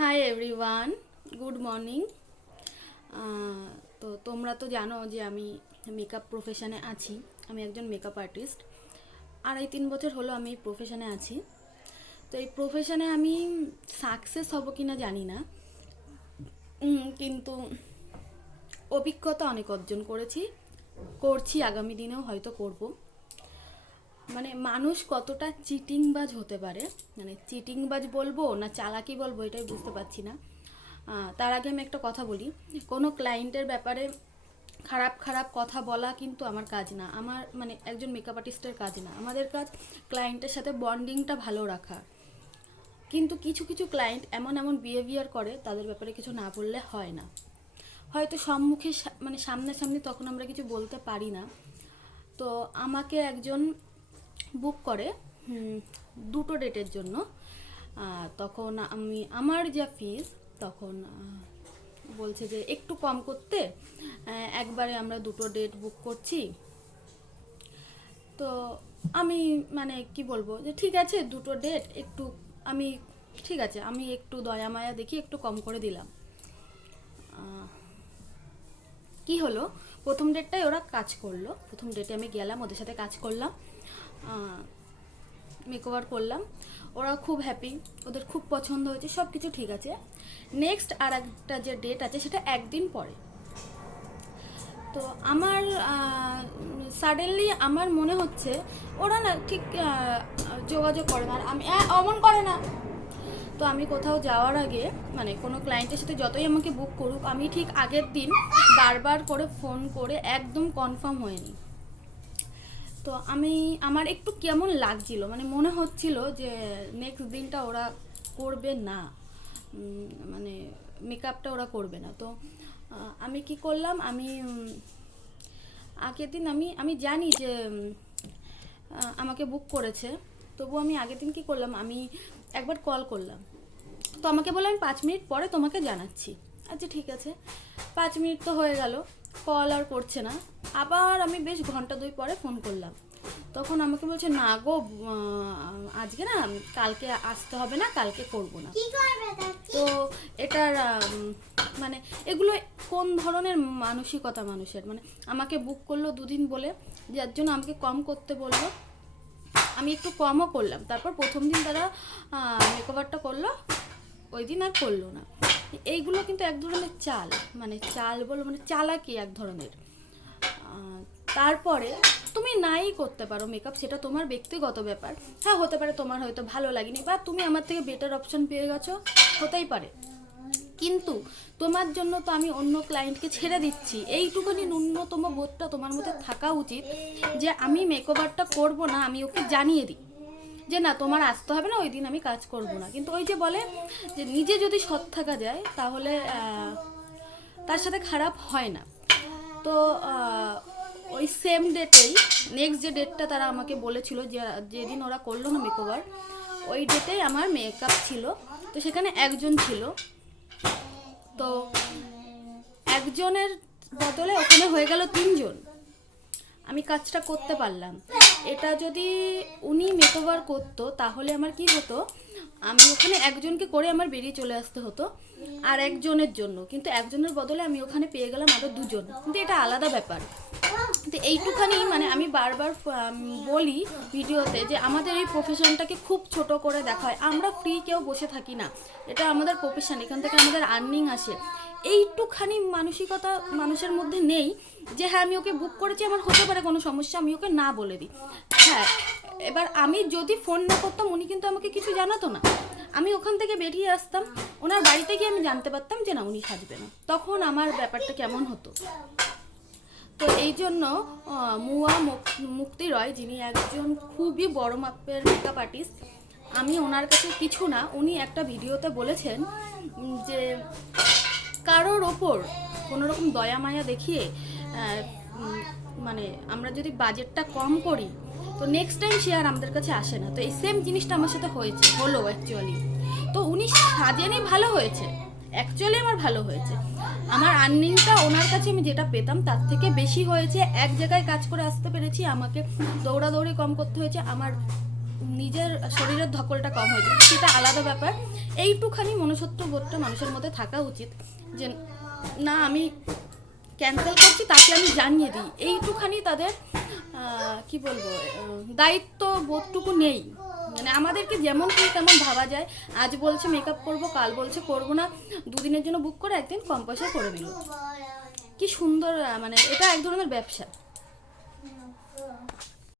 Hi everyone, good morning. তো তোমরা তো জানো যে আমি মেকআপ প্রফেশনে আছি। আমি একজন মেকআপ আর্টিস্ট। 2.5-3 বছর হলো আমি এই প্রফেশনে আছি। তো এই প্রফেশনে আমি সাকসেস হব কি না জানি না, কিন্তু অভিজ্ঞতা অনেক অর্জন করছি, আগামী দিনেও হয়তো করব। মানে মানুষ কতটা চিটিংবাজ হতে পারে, মানে চিটিংবাজ বলবো না চালাকি বলবো এটাই বুঝতে পারছি না। তার আগে আমি একটা কথা বলি, কোনো ক্লায়েন্টের ব্যাপারে খারাপ খারাপ কথা বলা কিন্তু আমার কাজ না, আমার মানে একজন মেকআপ আর্টিস্টের কাজ না। আমাদের কাজ ক্লায়েন্টের সাথে বন্ডিংটা ভালো রাখা। কিন্তু কিছু কিছু ক্লায়েন্ট এমন এমন বিহেভিয়ার করে, তাদের ব্যাপারে কিছু না বললে হয় না। হয়তো সম্মুখে মানে সামনাসামনি তখন আমরা কিছু বলতে পারি না। তো আমাকে একজন বুক করে 2টো ডেটের জন্য। তখন আমি আমার যা ফিস, তখন বলছে যে একটু কম করতে, একবারে আমরা 2টো ডেট বুক করছি। তো আমি মানে কি বলবো, যে ঠিক আছে 2টো ডেট একটু আমি ঠিক আছে, আমি একটু দয়া মায়া দেখি একটু কম করে দিলাম। কি হলো, প্রথম ডেটটাই ওরা কাজ করলো। প্রথম ডেটে আমি গেলাম, ওদের সাথে কাজ করলাম, মেকওভার করলাম। ওরা খুব হ্যাপি, ওদের খুব পছন্দ হয়েছে, সব কিছু ঠিক আছে। নেক্সট আর একটা যে ডেট আছে সেটা একদিন পরে। তো আমার সাডেনলি আমার মনে হচ্ছে ওরা না ঠিক যোগাযোগ করে না, আর আমি অমন করে না। তো আমি কোথাও যাওয়ার আগে, মানে কোনো ক্লায়েন্টের সাথে যতই আমাকে বুক করুক, আমি ঠিক আগের দিন বারবার করে ফোন করে একদম কনফার্ম হয়নি। তো আমার একটু কেমন লাগছিল, মানে মনে হচ্ছিল যে নেক্সট দিনটা ওরা করবে না, মানে মেকআপটা ওরা করবে না। তো আমি কি করলাম, আমি আগের দিন আমি জানি যে আমাকে বুক করেছে, তবু আমি আগের দিন কি করলাম, আমি একবার কল করলাম। তো আমাকে বললাম আমি 5 মিনিট পরে তোমাকে জানাচ্ছি। আচ্ছা ঠিক আছে, 5 মিনিট তো হয়ে গেল, কল আর করছে না। আবার আমি বেশ ঘন্টা 2 পরে ফোন করলাম, তখন আমাকে বলছে না গো, আজকে না, কালকে আসতে হবে না, কালকে করব না। তো এটার মানে এগুলো কোন ধরনের মানসিকতা মানুষের, মানে আমাকে বুক করলো 2 দিন বলে, যার জন্য আমাকে কম করতে বললো। আমি একটু কমও করলাম, তারপর প্রথম দিন তারা মেকওভারটা করলো, ওই দিন আর করলো না। এইগুলো কিন্তু এক ধরনের চাল, মানে চাল বলো, মানে চালাকি এক ধরনের। তারপরে তুমি নাই করতে পারো মেকআপ, সেটা তোমার ব্যক্তিগত ব্যাপার। হ্যাঁ, হতে পারে তোমার হয়তো ভালো লাগেনি, বা তুমি আমার থেকে বেটার অপশন পেয়ে গেছো, হতেই পারে। কিন্তু তোমার জন্য তো আমি অন্য ক্লায়েন্টকে ছেড়ে দিচ্ছি, এইটুকুনি ন্যূনতম বোধটা তোমার মধ্যে থাকা উচিত যে আমি মেকওভারটা করবো না, আমি ওকে জানিয়ে দিই যে না তোমার আসতে হবে না, ওই দিন আমি কাজ করব না। কিন্তু ওই যে বলে যে নিজে যদি সৎ থাকা যায় তাহলে তার সাথে খারাপ হয় না। তো ওই সেম ডেটেই, নেক্সট যে ডেটটা তারা আমাকে বলেছিল, যে যেদিন ওরা করলো না মেকওভার, ওই ডেটেই আমার মেকআপ ছিল। তো সেখানে একজন ছিল, তো একজনের বদলে ওখানে হয়ে গেল 3জন। আমি কাজটা করতে পারলাম। এটা যদি উনি মেকওভার করতো তাহলে আমার কি হতো, আমি ওখানে একজনকে করে আমার বেরিয়ে চলে আসতে হতো আর একজনের জন্য, কিন্তু একজনের বদলে আমি ওখানে পেয়ে গেলাম আরও 2জন, কিন্তু এটা আলাদা ব্যাপার। তো এইটুখানি মানে আমি বারবার বলি ভিডিওতে যে আমাদের এই প্রফেশনটাকে খুব ছোট করে দেখা হয়। আমরা ফ্রি কেউ বসে থাকি না, এটা আমাদের প্রফেশন, এখান থেকে আমাদের আর্নিং আসে। এইটুখানি মানসিকতা মানুষের মধ্যে নেই যে হ্যাঁ আমি ওকে বুক করেছি, আমার হতে পারে কোনো সমস্যা, আমি ওকে না বলে দিই। হ্যাঁ, এবার আমি যদি ফোন না করতাম উনি কিন্তু আমাকে কিছু জানাতো না, আমি ওখান থেকে বেরিয়ে আসতাম, ওনার বাড়িতে গিয়ে আমি জানতে পারতাম যে না উনি সাজবে না, তখন আমার ব্যাপারটা কেমন হতো। তো এই জন্য মুয়া মুক্তি রয়, যিনি একজন খুবই বড় মাপের মেকআপ আর্টিস্ট, আমি ওনার কাছে কিছু না, উনি একটা ভিডিওতে বলেছেন যে কারোর ওপর কোনো রকম দয়া মায়া দেখিয়ে মানে আমরা যদি বাজেটটা কম করি তো নেক্সট টাইম সে আর আমাদের কাছে আসে না। তো এই সেম জিনিসটা আমার সাথে হলো অ্যাকচুয়ালি। তো উনি সাজেনি, ভালো হয়েছে, অ্যাকচুয়ালি আমার ভালো হয়েছে। আমার আর্নিংটা ওনার কাছে আমি যেটা পেতাম তার থেকে বেশি হয়েছে। এক জায়গায় কাজ করে আসতে পেরেছি, আমাকে দৌড়াদৌড়ি কম করতে হয়েছে, আমার নিজের শরীরের ধকলটা কম হয়ে যায়, সেটা আলাদা ব্যাপার। এইটুখানি মনুষ্যত্ব বোধটা মানুষের মধ্যে থাকা উচিত যে না আমি ক্যান্সেল করছি, তাকে আমি জানিয়ে দিই। এইটুখানি তাদের কি বলবো, দায়িত্ব বোধটুকু নেই। মানে আমাদেরকে যেমন কি তেমন ভাবা যায়, আজ বলছে মেকআপ করব, কাল বলছে করবো না, দুদিনের জন্য বুক করে একদিন কম পয়সায় করে নিল। কি সুন্দর, মানে এটা এক ধরনের ব্যবসা।